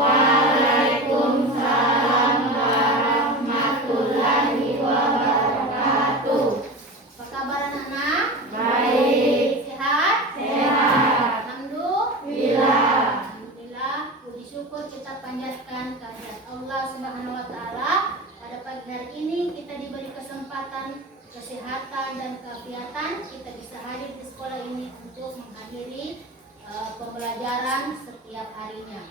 Waalaikumsalam warahmatullahi wabarakatuh. Apa kabar anak-anak? Baik. Sehat? Sehat. Alhamdulillah. Alhamdulillah. Puji syukur kita panjatkan kehadirat Allah Subhanahu wa taala. Pada pagi hari ini kita diberi kesempatan, kesehatan dan keafiatan, kita bisa hadir di sekolah ini untuk menghadiri pembelajaran setiap harinya.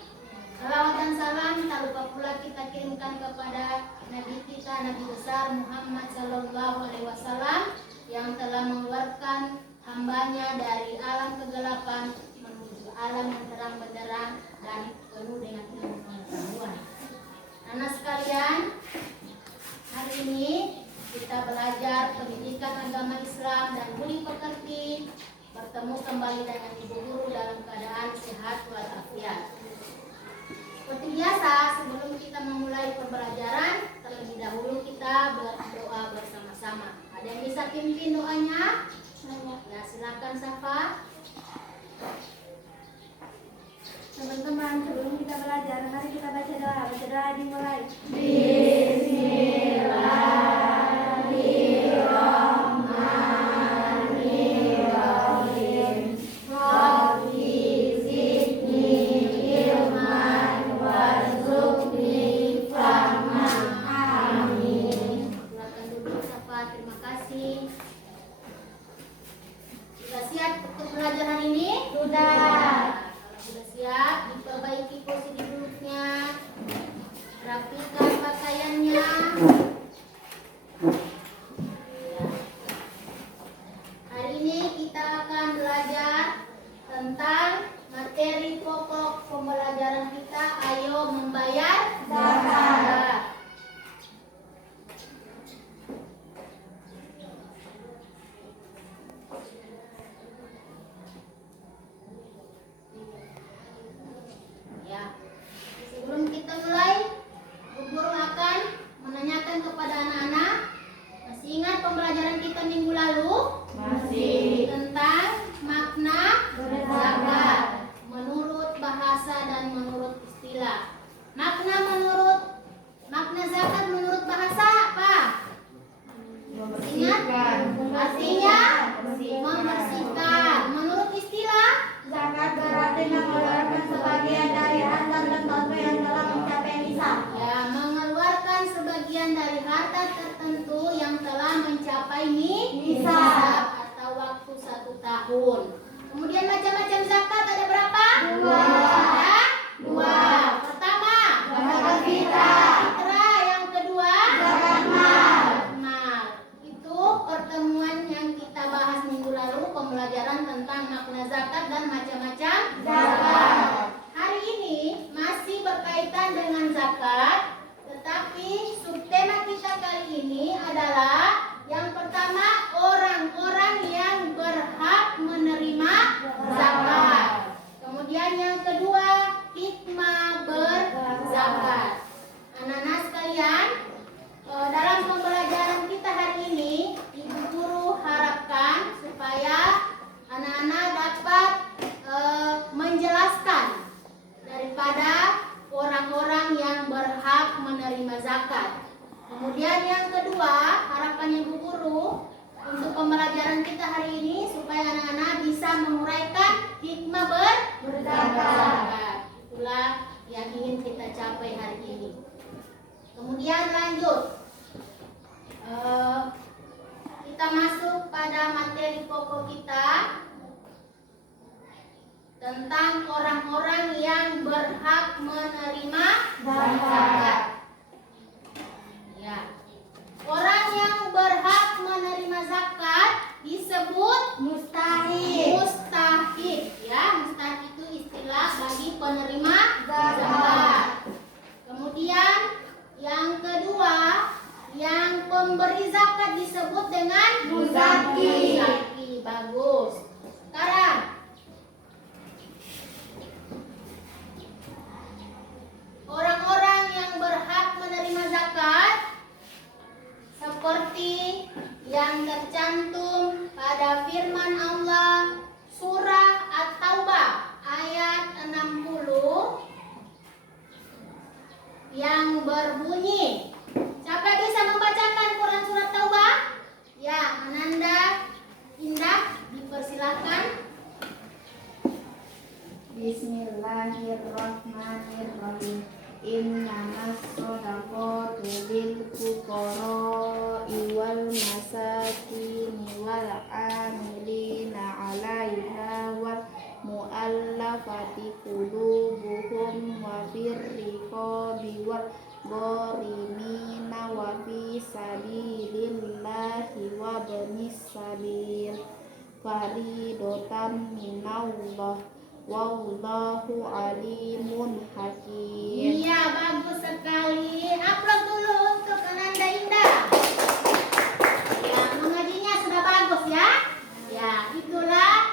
Salawat dan salam tak lupa pula kita kirimkan kepada Nabi kita, Nabi besar Muhammad Sallallahu Alaihi Wasallam yang telah mengeluarkan hambanya dari alam kegelapan menuju alam yang terang benderang dan penuh dengan ilmu pengetahuan. Anak sekalian, hari ini kita belajar pendidikan agama Islam dan budi pekerti, bertemu kembali dengan ibu guru dalam keadaan sehat walafiat. Seperti biasa, sebelum kita memulai pembelajaran, terlebih dahulu kita berdoa bersama-sama. Ada yang bisa pimpin doanya? Ya, silakan Safa. Teman-teman, sebelum kita belajar, mari kita baca doa. Baca doa dimulai. Bismillahirrahmanirrahim. Rabbi zidni ilman warzuqni fahman. Amin. Silakan duduk Safa, terima kasih. Sudah siap untuk belajar hari ini? Sudah. Kalau sudah siap, diperbaiki posisi duduknya, rapikan pakaiannya. Hari ini kita akan belajar tentang materi pokok pembelajaran kita. Ayo membayar zakat. Ya, sebelum kita mulai, Bu Guru akan menanyakan kepada anak-anak, masih ingat pembelajaran kita minggu lalu? Masih. Tentang makna zakat menurut bahasa dan menurut istilah. Makna zakat menurut bahasa apa? Ingat? Artinya membersihkan. Menurut istilah, Zakat berarti mengeluarkan sebagian dari harta tertentu yang telah mencapai nisab. ya, mengeluarkan sebagian dari harta tertentu yang telah mencapai nisab atau waktu 1 tahun. Kemudian macam-macam zakat ada berapa? 2. Ada 2. Pertama, Zakat fitrah. fitrah. Yang kedua, Zakat mal. mal. Itu pertemuan yang kita bahas minggu lalu, pembelajaran tentang makna zakat dan macam-macam Zakat. Hari ini masih berkaitan dengan zakat, tetapi subtema kita kali ini adalah yang pertama, orang-orang yang berhak menerima zakat. Kemudian yang kedua, hikmah berzakat. Anak-anak sekalian, dalam pembelajaran kita hari ini, Ibu Guru harapkan supaya anak-anak dapat menjelaskan daripada orang-orang yang berhak menerima zakat. Kemudian yang kedua, harapan Ibu Guru untuk pembelajaran kita hari ini supaya anak-anak bisa menguraikan hikmah berzakat. Itulah yang ingin kita capai hari ini. Kemudian lanjut, kita masuk pada materi pokok kita tentang orang-orang yang berhak menerima zakat. Ya. Orang yang berhak menerima zakat disebut Mustahik. mustahik. Ya, mustahik itu istilah bagi penerima zakat. Kemudian yang kedua, yang pemberi zakat disebut dengan Muzaki. muzaki. Bagus. Sekarang yang berbunyi. Siapa bisa membacakan Quran surat Taubah? Ya, Ananda Indah, dipersilakan. Bismillahirrahmanirrahim. Innamas shadaqatu lil fuqara'i wal masakini wal 'amilina 'alaiha wal mu'allafati qulubuhum wa fir riqabi wal gharimina wa fi sabilillahi wa ibnis sabil fariidatan minallah wallahu alimun hakim. Iya, bagus sekali. Upload dulu untuk Ananda Indah. Ya, mengajinya sudah bagus ya. Ya, itulah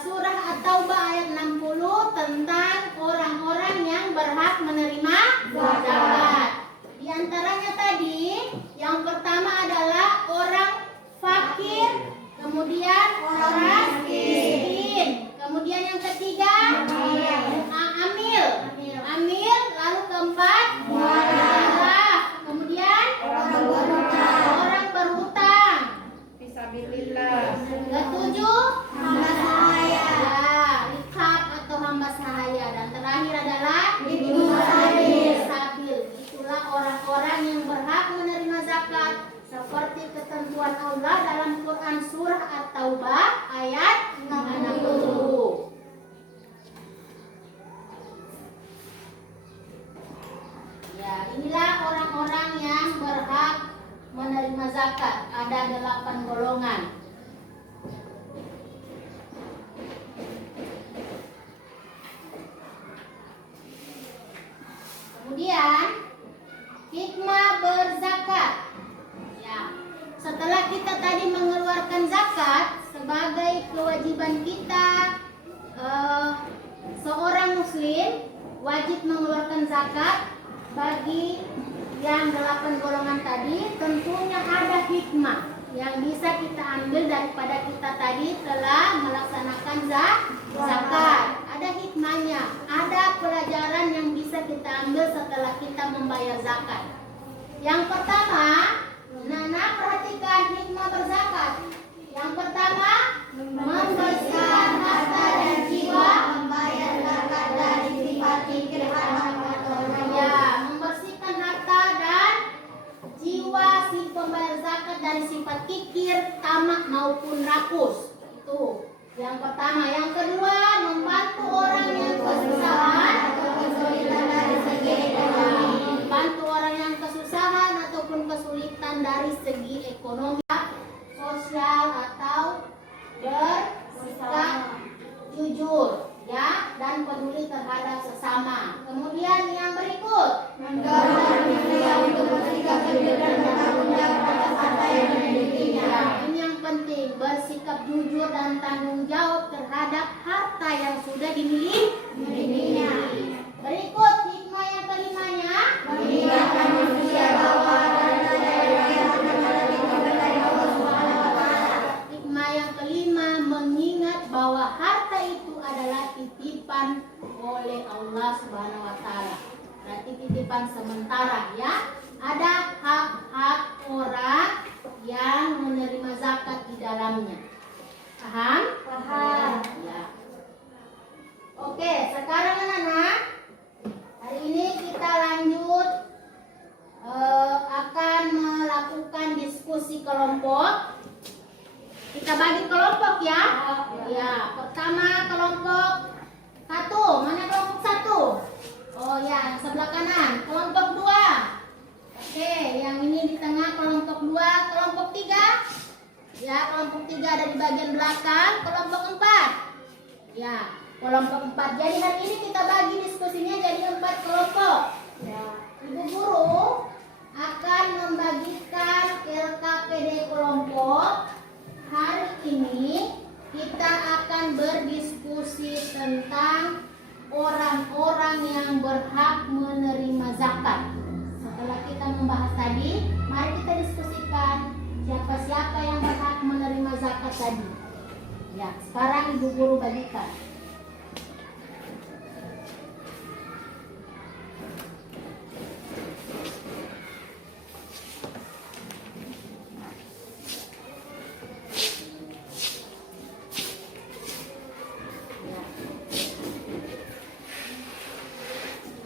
surah At-Taubah ayat 60 tentang orang-orang yang berhak menerima zakat. Di antaranya tadi, yang pertama adalah orang fakir, kemudian orang miskin, kemudian yang ketiga amil, lalu keempat mualaf, kemudian orang berhutang, Fisabilillah. ketujuh hamba sahaya, ya, rikab atau hamba sahaya, dan terakhir adalah ibnu sabil. Itulah orang-orang yang berhak menerima zakat seperti ketentuan Allah dalam Quran surah At-Taubah ayat 60. Ya, inilah orang-orang yang berhak menerima zakat. Ada 8 golongan. Kemudian hikmah berzakat. Ya, setelah kita tadi mengeluarkan zakat sebagai kewajiban kita, seorang muslim wajib mengeluarkan zakat. Bagi yang 8 golongan tadi, tentunya ada hikmah yang bisa kita ambil daripada kita tadi telah melaksanakan zakat. Ada hikmahnya, ada pelajaran yang bisa kita ambil setelah kita membayar zakat. Yang pertama, Nana perhatikan hikmah berzakat. Yang pertama, membersihkan harta dan jiwa, membayar zakat dari sifat kikir, ya, membersihkan harta dan jiwa si pembayar zakat dari sifat kikir, tamak maupun rakus. Itu yang pertama. Yang kedua, membantu orang yang kesusahan atau kesulitan dari segi ekonomi. Membantu orang yang kesusahan ataupun kesulitan dari segi ekonomi, sosial, atau bersikap jujur, ya, dan peduli terhadap sesama. Kemudian yang berikut, mendorong manusia untuk bersikap jujur dan bertanggung jawab atas harta yang dimilikinya. Ini yang penting, bersikap jujur dan tanggung jawab terhadap harta yang sudah dimilikinya. Berikut hikmah yang kelimanya, mengingatkan manusia bahwa harta yang dari Allah Subhanahu wa Ta'ala. Hikmah yang kelima, mengingat bahwa harta itu adalah titipan oleh Allah Subhanahu wa Ta'ala. Berarti titipan sementara, ya. Ada hak-hak orang yang menerima zakat di dalamnya. Paham? Paham. Ya. Oke, sekarang anak-anak, hari ini kita lanjut akan melakukan diskusi kelompok. Kita bagi kelompok, ya. Ya, pertama kelompok 1. Mana kelompok 1? Oh ya, yang sebelah kanan. Kelompok 2. Oke, yang ini di tengah kelompok 2. Kelompok 3. Ya, kelompok 3 ada di bagian belakang. Kelompok 4. Ya, kelompok 4. Jadi hari ini kita bagi diskusinya jadi 4 kelompok. Ya, Ibu guru akan membagikan LKPD kelompok. Hari ini kita akan berdiskusi tentang orang-orang yang berhak menerima zakat. Setelah kita membahas tadi, mari kita diskusikan siapa-siapa yang berhak menerima zakat tadi. Ya, sekarang Ibu guru bagikan.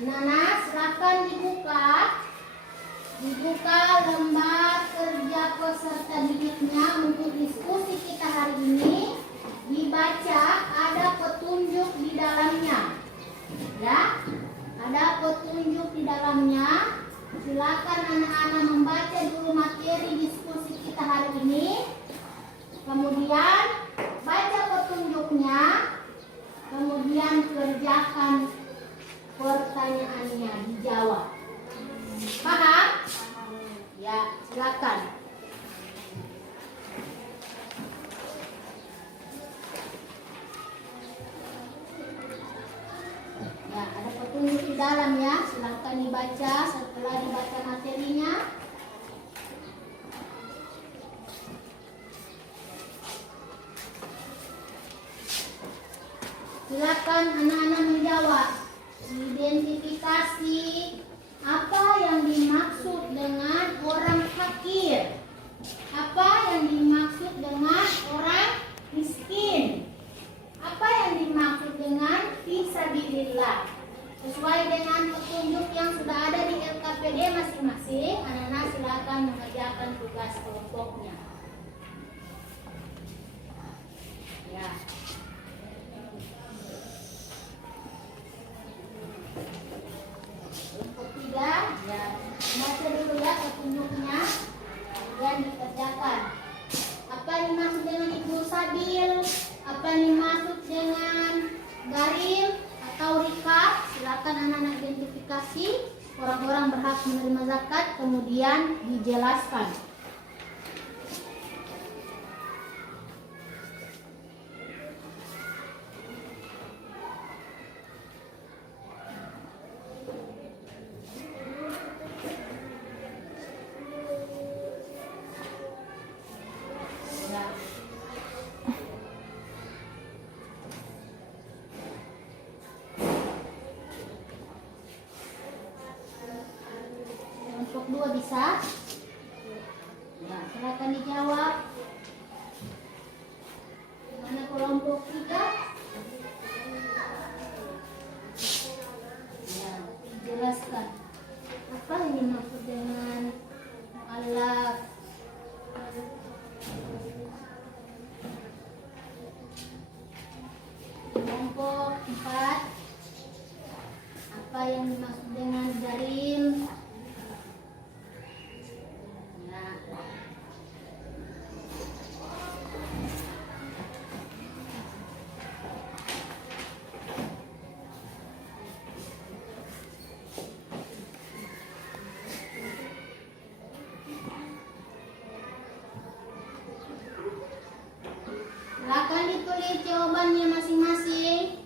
Anak-anak silakan dibuka lembar kerja peserta didiknya untuk diskusi kita hari ini. Dibaca, ada petunjuk di dalamnya. Ya, ada petunjuk di dalamnya. Silakan anak-anak membaca dulu materi diskusi kita hari ini. Kemudian baca petunjuknya. Kemudian kerjakan pertanyaannya, dijawab. Paham? Ya, silakan. Ya, ada petunjuk di dalam ya. Silakan dibaca setelah dibaca materinya. Silakan anak-anak menjawab. Identifikasi apa yang dimaksud dengan orang fakir. Apa yang dimaksud dengan orang miskin. Apa yang dimaksud dengan fisabilillah. Sesuai dengan petunjuk yang sudah ada di LKPD masing-masing, anak-anak silakan mengerjakan tugas kelompoknya. Ya. Kelompok 3, ya, baca dulu ya petunjuknya, kemudian dikerjakan. Apa yang dimaksud dengan ibu sabil? Apa yang dimaksud dengan garim atau rikat? Silakan anak-anak identifikasi. Orang-orang berhak menerima zakat, kemudian dijelaskan. Kelompok 2 bisa? Ya, silakan dijawab. Mana kelompok 3? Ya, dijelaskan. Apa yang dimaksud dengan mu'allaf? Kelompok 4. Apa yang dimaksud dengan garim? Silakan ditulis jawabannya masing-masing.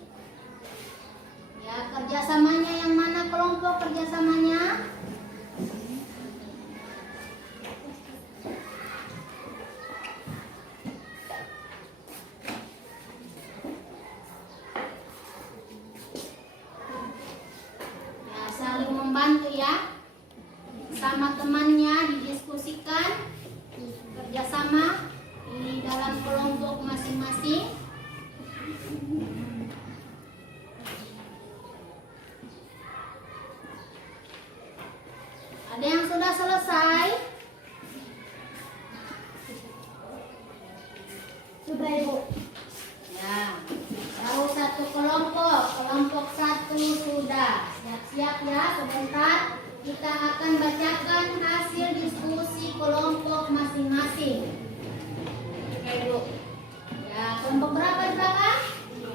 Ya, kerjasamanya yang mana kelompok kerjasamanya? Ya, saling membantu ya. Sama temannya didiskusikan kerjasama di dalam kelompok masing-masing. Ada yang sudah selesai? Sudah Ibu? Ya, tahu satu kelompok. Kelompok 1 sudah. Siap-siap ya, sebentar kita akan bacakan hasil diskusi kelompok masing-masing. Oke Bu. Ya, kelompok berapa di belakang?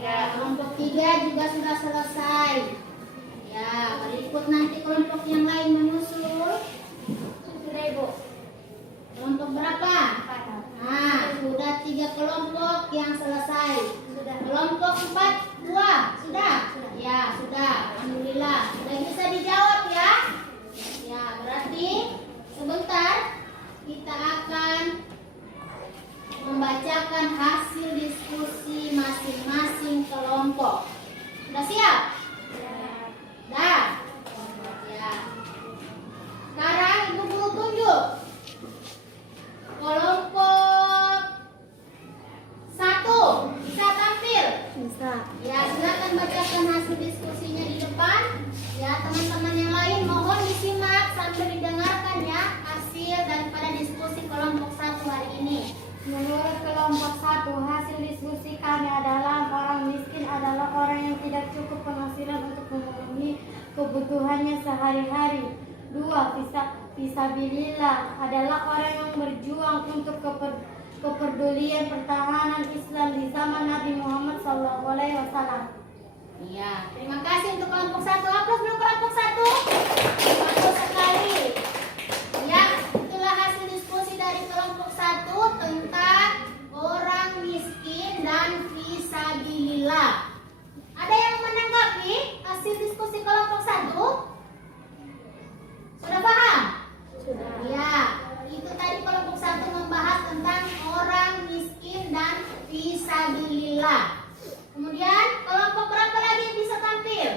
Ya, kelompok 3 juga sudah selesai. Ya, berikut nanti kelompok yang lain menyusul. Sudah Ibu. Kelompok berapa? Nah, sudah 3 kelompok yang selesai. Sudah. Kelompok 4, 2, sudah? Ya, sudah. Alhamdulillah. Sudah bisa dijawab ya? Ya, berarti sebentar kita akan membacakan hasil diskusi masing-masing kelompok. Sudah siap? Dah. Ya. Sekarang Ibu guru tunjuk kelompok 1 bisa tampil? Bisa. Ya, silakan bacakan hasil diskusinya di depan. Ya, teman. satu, hasil diskusi kami adalah orang miskin adalah orang yang tidak cukup penghasilan untuk memenuhi kebutuhannya sehari-hari. Dua, fisabilillah adalah orang yang berjuang untuk kepedulian pertahanan Islam di zaman Nabi Muhammad SAW. Iya, terima kasih untuk kelompok 1. Aplaus dulu kelompok 1. Bagus sekali. Ya, itulah hasil diskusi dari kelompok 1 tentang orang miskin dan fisabilillah. Ada yang menanggapi hasil diskusi kelompok 1? Sudah paham? Sudah. Ya, itu tadi kelompok 1 membahas tentang orang miskin dan fisabilillah. Kemudian kelompok berapa lagi yang bisa tampil?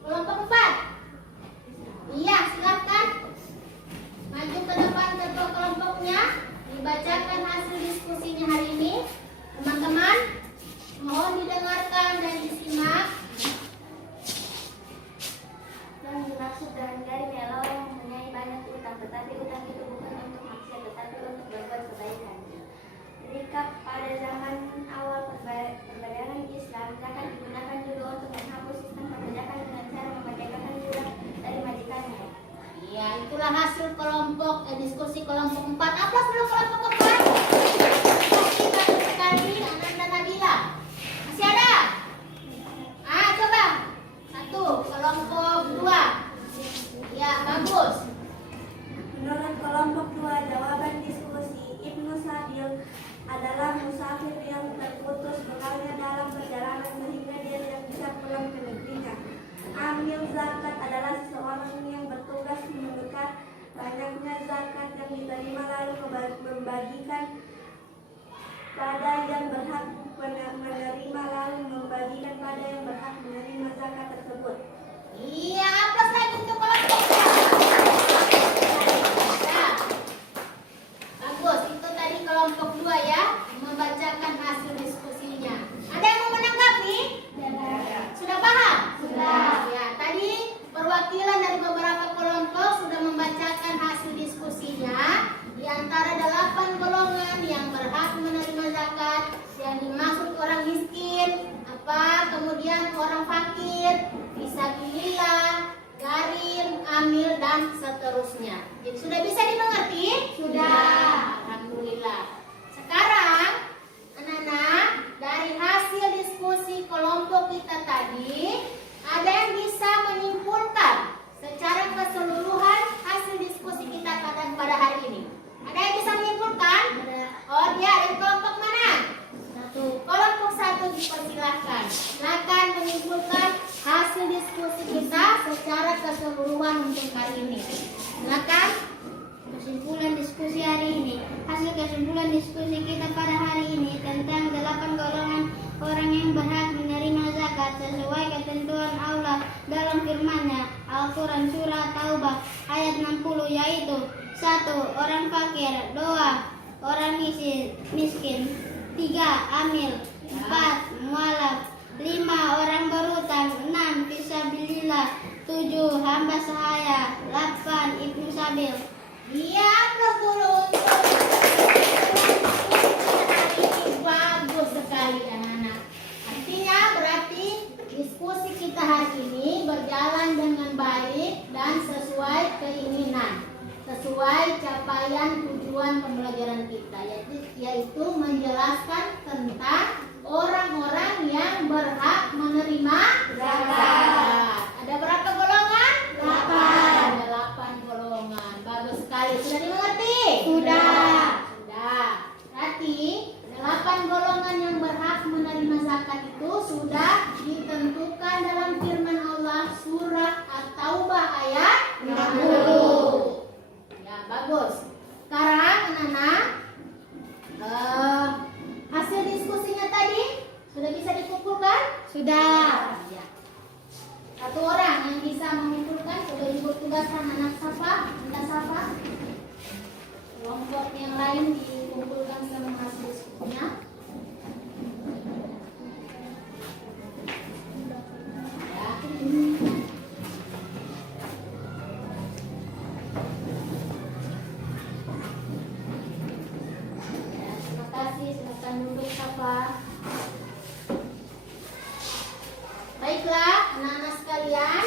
Kelompok 4. Iya, silakan maju ke depan ketua kelompoknya, dibacakan hasil diskusinya hari ini. Teman-teman, mohon didengarkan dan disimak. Yang dimaksud dengan garing adalah orang yang mempunyai banyak utang, tetapi utang itu bukan untuk maksiat, tetapi untuk berbuat kebaikan. Ketika pada zaman awal perdagangan Islam, zakat digunakan juga untuk menghapus sistem perpajakan dengan cara memerdekakan budak dari majikannya. Iya, itulah hasil diskusi kelompok 4. Aplaus dulu kelompok 4. Bagus sekali, Ananda Nabila. Masih ada? Coba. 1, kelompok 2. Ya, bagus. Menurut kelompok 2, jawaban diskusi Ibnu Sabil adalah musafir yang terputus bekalnya dalam perjalanan sehingga dia tidak bisa pulang ke negerinya. Amil zakat adalah seseorang yang bertugas menukar banyaknya zakat yang diterima lalu membagikan pada yang berhak menerima lalu membagikan pada yang berhak menerima zakat tersebut. Iya, aplaus lagi untuk kelompok 2. Bagus, itu tadi kelompok 2 ya, membacakan hasil diskusinya. Ada yang mau menanggapi? Sudah paham? Sudah. Ya, tadi perwakilan dari beberapa kelompok sudah membacakan hasil diskusinya. Di antara 8 golongan yang berhak menerima zakat, yang dimaksud orang miskin, kemudian orang fakir, fisabilillah, garim, amil, dan seterusnya. Jadi sudah bisa dimengerti? Sudah. Alhamdulillah. Sekarang anak-anak, dari hasil diskusi kelompok kita tadi, ada yang bisa menyimpulkan secara keseluruhan hasil diskusi kita pada hari ini. Ada yang bisa menyimpulkan? Oh dia, dari kelompok mana? 1. Kelompok 1 dipersilahkan. Silakan menyimpulkan hasil diskusi kita secara keseluruhan untuk hari ini. Silakan. Kesimpulan diskusi hari ini. Hasil kesimpulan diskusi kita pada hari ini tentang 8 golongan orang yang berhak menerima zakat sesuai ketentuan Allah dalam firman-Nya Al-Quran Surah Taubah ayat 60, yaitu 1. Orang fakir, 2. Orang miskin, 3. Amil, 4. Mualaf, 5. Orang berutang, 6. Fisabilillah, 7. Hamba sahaya, 8. Ibnu Sabil. Iya, aplaus dulu. Bagus sekali anak-anak. Artinya berarti diskusi kita hari ini berjalan dengan baik dan sesuai keinginan, sesuai capaian tujuan pembelajaran kita, yaitu menjelaskan tentang orang-orang yang berhak menerima zakat. Ada berapa golongan? 8. Ada 8 golongan. Bagus sekali. Sudah dimengerti? Sudah. Berarti 8 golongan yang berhak menerima zakat itu sudah ditentukan dalam firman Allah surah At-Taubah ayat 60. Ya, bagus. Sekarang anak-anak, hasil diskusinya tadi sudah bisa dikumpulkan? Sudah. Ya. 1 orang yang bisa mengumpulkan sudah ditugaskan anak Safa, Anda Safa. Kelompok yang lain dikumpulkan semua hasil diskusinya. Ya. Terima kasih, silakan duduk. Pak. Baiklah, anak-anak sekalian,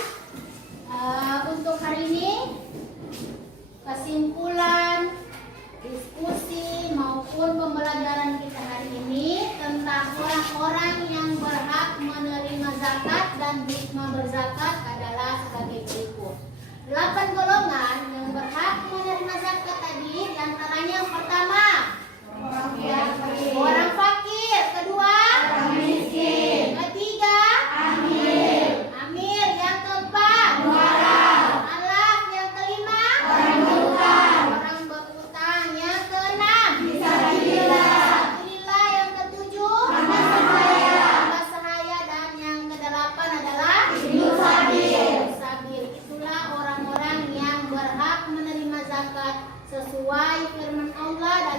untuk hari ini kesimpulan diskusi maupun pembelajaran kita hari ini tentang orang-orang yang berhak menerima zakat dan hikmah berzakat adalah sebagai berikut. 8 golongan yang berhak menerima zakat tadi, diantaranya yang pertama orang fakir, kedua Orang miskin. ketiga Amir. amir, yang keempat Mualaf. alaf, yang kelima Orang berutang. orang berutang, yang keenam Fisabilillah. Alhamdulillah, yang ketujuh Anak sahaya. hamba sahaya, dan yang kedelapan adalah Ibu sabil. sabil. Itulah orang-orang yang berhak menerima zakat sesuai firman Allah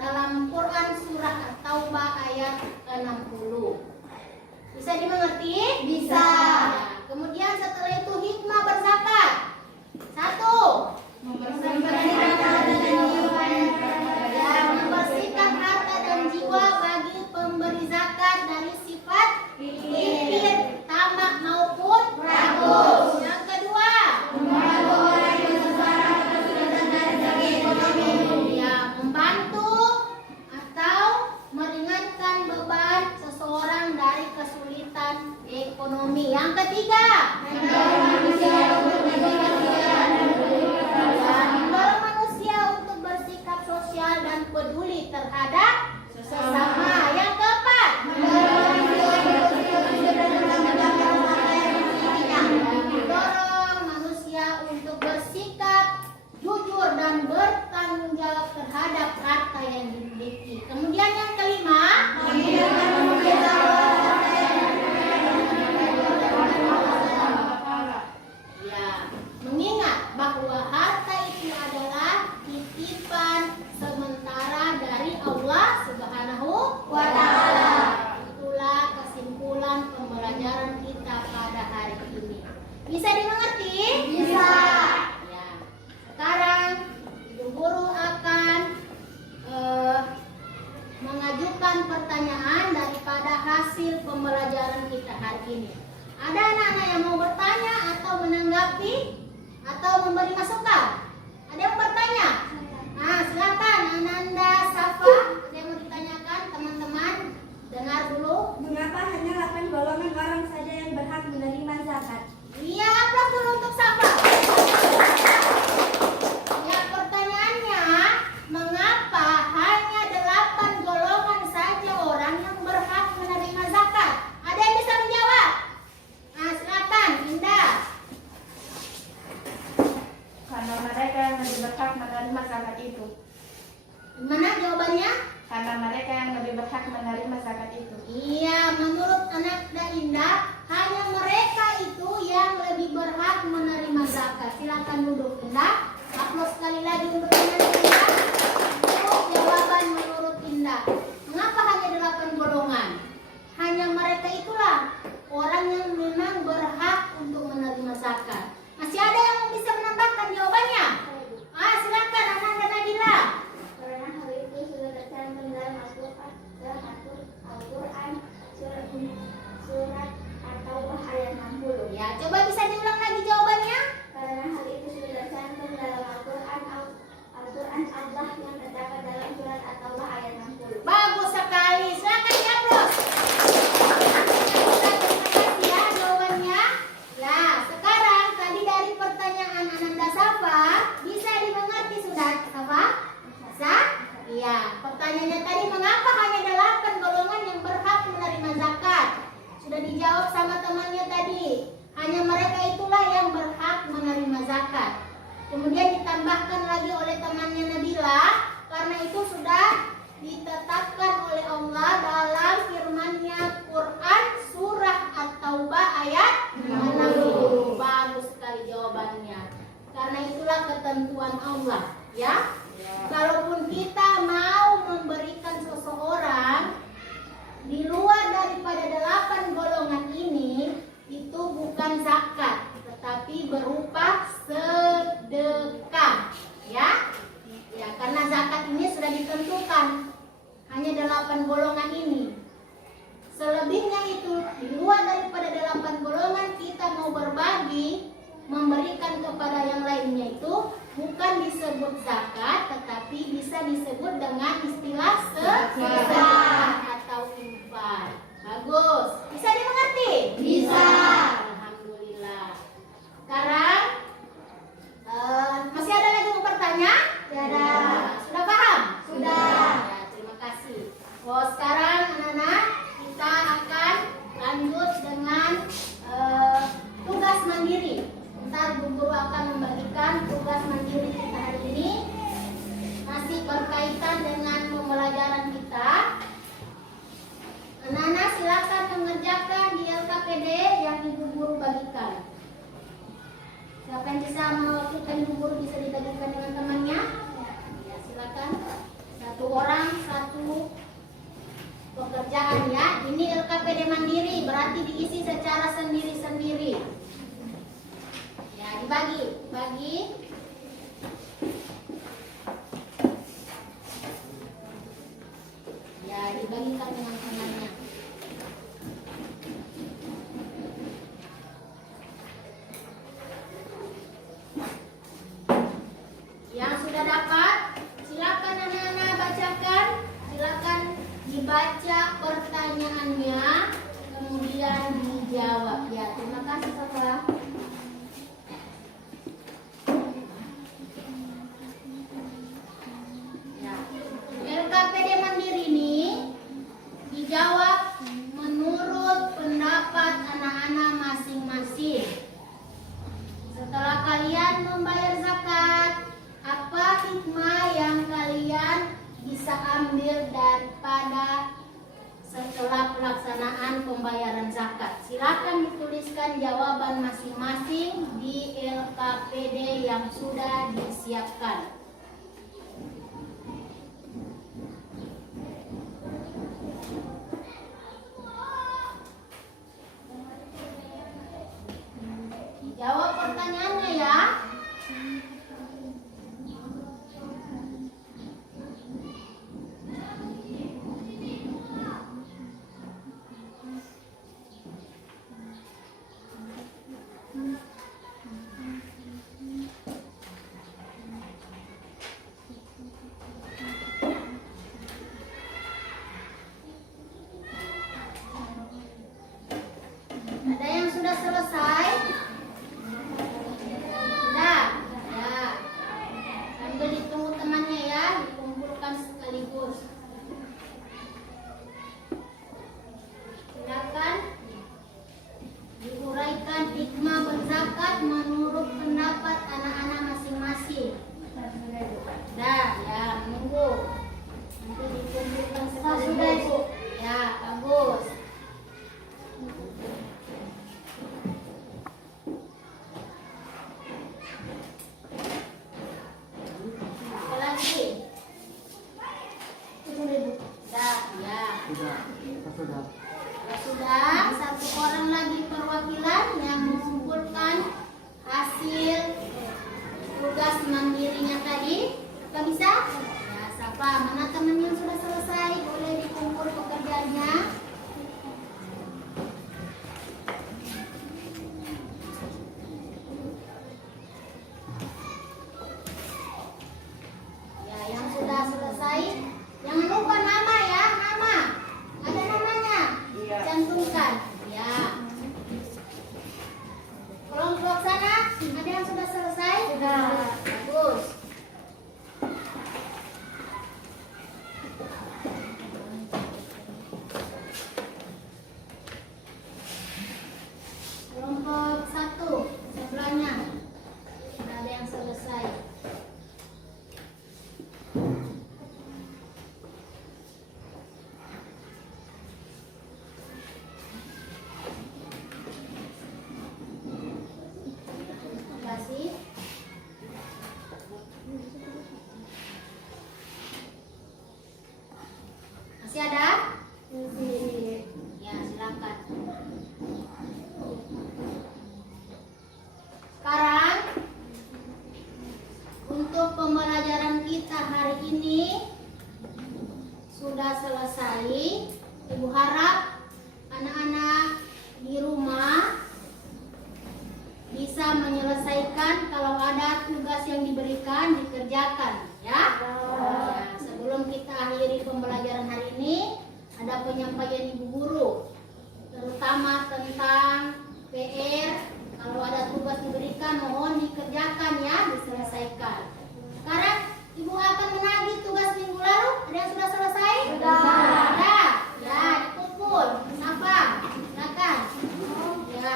dalam Quran surah At-Taubah ayat 60. Bisa dimengerti? Bisa. Ya. Kemudian setelah itu hikmah berzakat. 1. Ya, membersihkan harta dan jiwa bagi pemberi zakat dari sifat kikir, tamak maupun Rakus. Yang kedua, Membantu orang yang sengsara atau kesulitan dari segi ekonomi. ya, membantu atau meringankan beban seseorang dari kesulitan ekonomi. Yang ketiga, Mendorong manusia untuk bersikap sosial dan peduli terhadap ya, mendorong manusia untuk bersikap sosial dan peduli terhadap sesama. Yang keempat, mendorong manusia untuk bersikap jujur dan mendapatkan harta yang dimilikinya. mendorong manusia untuk bersikap jujur dan bertanggung jawab terhadap harta yang dimiliki. Kemudian yang kelima, Menghidupkan manusia bahwa harta yang ya, mengingat bahwa harta itu adalah titipan sementara dari Allah Subhanahu wa ta'ala. Itulah kesimpulan pembelajaran kita pada hari ini. Bisa dimengerti? Bisa. Ya. Sekarang Ibu Guru akan mengajukan pertanyaan daripada hasil pembelajaran kita hari ini. Ada anak-anak yang mau bertanya atau menanggapi atau memberi masukan? Ada yang bertanya? Nah, silakan Ananda, Safa, ada yang mau ditanyakan teman-teman? Dengar dulu. Mengapa hanya 8 golongan orang saja yang berhak menerima zakat? Iya, aplaus dulu untuk Safa. Ya, pertanyaannya, mengapa hanya 8 golongan saja orang yang berhak menerima zakat? Ada yang bisa menjawab? Nah, silakan, Indah. Karena mereka yang lebih berhak menerima zakat itu. Gimana jawabannya? Karena mereka yang lebih berhak menerima zakat itu. Iya, menurut anak dan Indah, hanya mereka itu yang lebih berhak menerima zakat. Silakan duduk, Indah. Aplaus sekali lagi untuk Indah. Untuk jawaban menurut Indah. Mengapa hanya 8 golongan? Hanya mereka itulah orang yang memang berhak untuk menerima zakat. Masih ada yang bisa menambahkan jawabannya? Silakan Ananda Nabila. Karena hal itu sudah tercantum dalam Al-Quran, surat atau ayat 60. Ya, coba bisa diulang lagi jawabannya? Karena hal itu sudah tercantum dalam Al-Quran Allah yang terdapat dalam surat atau ayat 60. Bagus sekali. Silakan diaplaus. Terima kasih ya jawabannya. Ya, sekarang tadi dari pertanyaan Ananda Safa bisa dimengerti sudah, Safa? Bisa? Iya. Pertanyaannya tadi, mengapa hanya 8 golongan yang berhak menerima zakat? Sudah dijawab sama temannya tadi. Hanya mereka itulah yang berhak menerima zakat. Kemudian ditambahkan lagi oleh temannya Nabila, karena itu sudah ditetapkan oleh Allah dalam firman-Nya Quran surah At-Taubah ayat 60. Bagus sekali jawabannya. Karena itulah ketentuan Allah, ya. Kalaupun kita mau memberikan seseorang di luar daripada 8 golongan ini, itu bukan zakat, tetapi berupa sedekah, ya. Ya, karena zakat ini sudah ditentukan hanya 8 golongan ini. bukan disebut zakat, tetapi bisa disebut dengan istilah sedekah atau infak. Bagus. Bisa dimengerti? Bisa. Alhamdulillah. Sekarang masih ada lagi mau bertanya? Ada. Sudah paham? Sudah. Ya, terima kasih. Oh, sekarang anak-anak kita akan lanjut dengan tugas mandiri. Ntar Bu Guru akan membagikan tugas mandiri kita hari ini. Masih berkaitan dengan pembelajaran kita. Anak-anak silakan mengerjakan di LKPD yang Ibu Guru bagikan. Siapa yang bisa mewakilkan Ibu Guru bisa dibagikan dengan temannya? Ya, silakan. Satu orang satu pekerjaan ya. Ini LKPD mandiri, berarti diisi secara sendiri-sendiri. Ya, bagi. Ya, dibagikan dengan temannya. Yang sudah dapat, silakan anak-anak bacakan. Silakan dibaca pertanyaannya, kemudian dijawab. Ya, terima kasih Bapak. Ya. LKPD mandiri ini dijawab menurut pendapat anak-anak masing-masing. Setelah kalian membayar zakat, apa hikmah yang kalian bisa ambil daripada setelah pelaksanaan pembayaran zakat? Silakan dituliskan jawaban masing-masing di LKPD yang sudah disiapkan. Jawab pertanyaannya ya. Ada yang sudah selesai? Sudah? Ya. Sambil ditunggu temannya ya, dikumpulkan sekaligus. Silakan diuraikan hikmah berzakat menurut pendapat anak-anak masing-masing. Sudah, ya, menunggu. Nanti dikumpulkan sekaligus. Ya, bagus. Apa lagi? Sudah, ya. Sudah. Sudah, satu orang lagi perwakilan yang mengumpulkan hasil tugas mandirinya tadi. Apa bisa? Ya, siapa? Mana teman yang sudah selesai? Boleh dikumpul pekerjaannya. Ya, yang sudah selesai, jangan lupa nama ya, nama. Ada namanya. Cantumkan. Ya. Kelompok sana, ada yang sudah selesai? Sudah. Bagus. Kelompok satu, sebelahnya. Sudah ada yang selesai. Terima kasih. Masih ada? Ya, silakan. Sekarang untuk pembelajaran kita hari ini sudah selesai. Ibu harap anak-anak di rumah bisa menyelesaikan kalau ada tugas yang diberikan diberikan dikerjakan, ya. Ya, sebelum kita akhiri pembelajaran hari ini, ada penyampaian Ibu Guru, terutama tentang PR. Kalau ada tugas diberikan, mohon dikerjakan ya, diselesaikan. Sekarang Ibu akan menagih tugas minggu lalu. Ada yang sudah selesai? Sudah. Ada. Ya, dikumpul. Siapa? Silakan. Ya,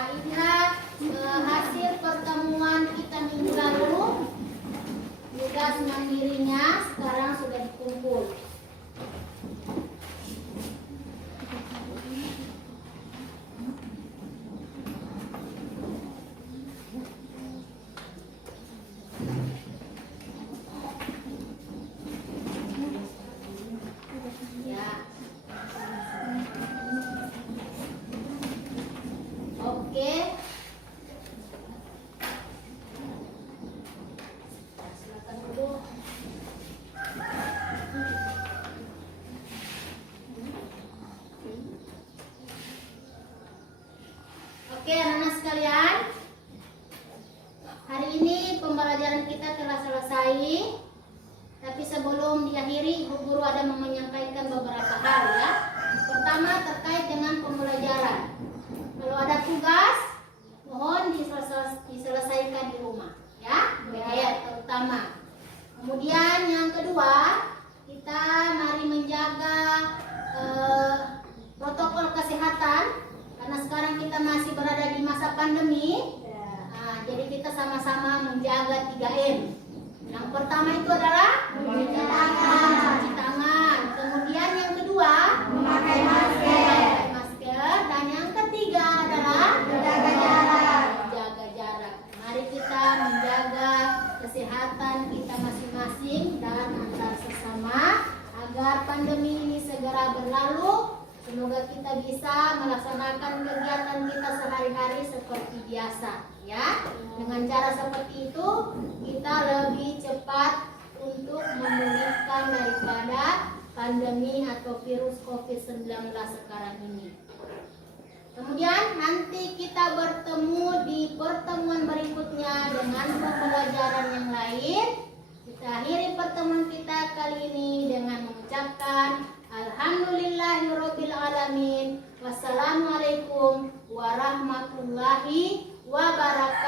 inilah hasil pertemuan kita minggu lalu. Tugas mandirinya sekarang sudah dikumpul. Ya. Oke. Silakan dulu. Oke, anak-anak sekalian. Hari ini pembelajaran kita telah selesai. Tapi sebelum diakhiri, Ibu Guru ada mau menyampaikan beberapa hal ya. Pertama, terkait dengan pembelajaran. Kalau ada tugas, mohon diselesaikan di rumah ya. PR terutama. Kemudian yang kedua, kita mari menjaga protokol kesehatan karena sekarang kita masih berada di masa pandemi. Nah, jadi kita sama-sama menjaga 3M. Yang pertama itu adalah mencuci tangan. Kemudian yang kedua, memakai masker. Dan yang ketiga adalah menjaga jarak. Mari kita menjaga kesehatan kita masing-masing dan antar sesama agar pandemi ini segera berlalu. Semoga kita bisa melaksanakan kegiatan kita sehari-hari seperti biasa, ya. Dengan cara seperti itu, kita lebih cepat untuk memulihkan daripada pandemi atau virus COVID-19 sekarang ini. Kemudian nanti kita bertemu di pertemuan berikutnya dengan pembelajaran yang lain. Kita akhiri pertemuan kita kali ini dengan mengucapkan Alhamdulillahirabbil alamin. Wassalamualaikum warahmatullahi wabarakatuh.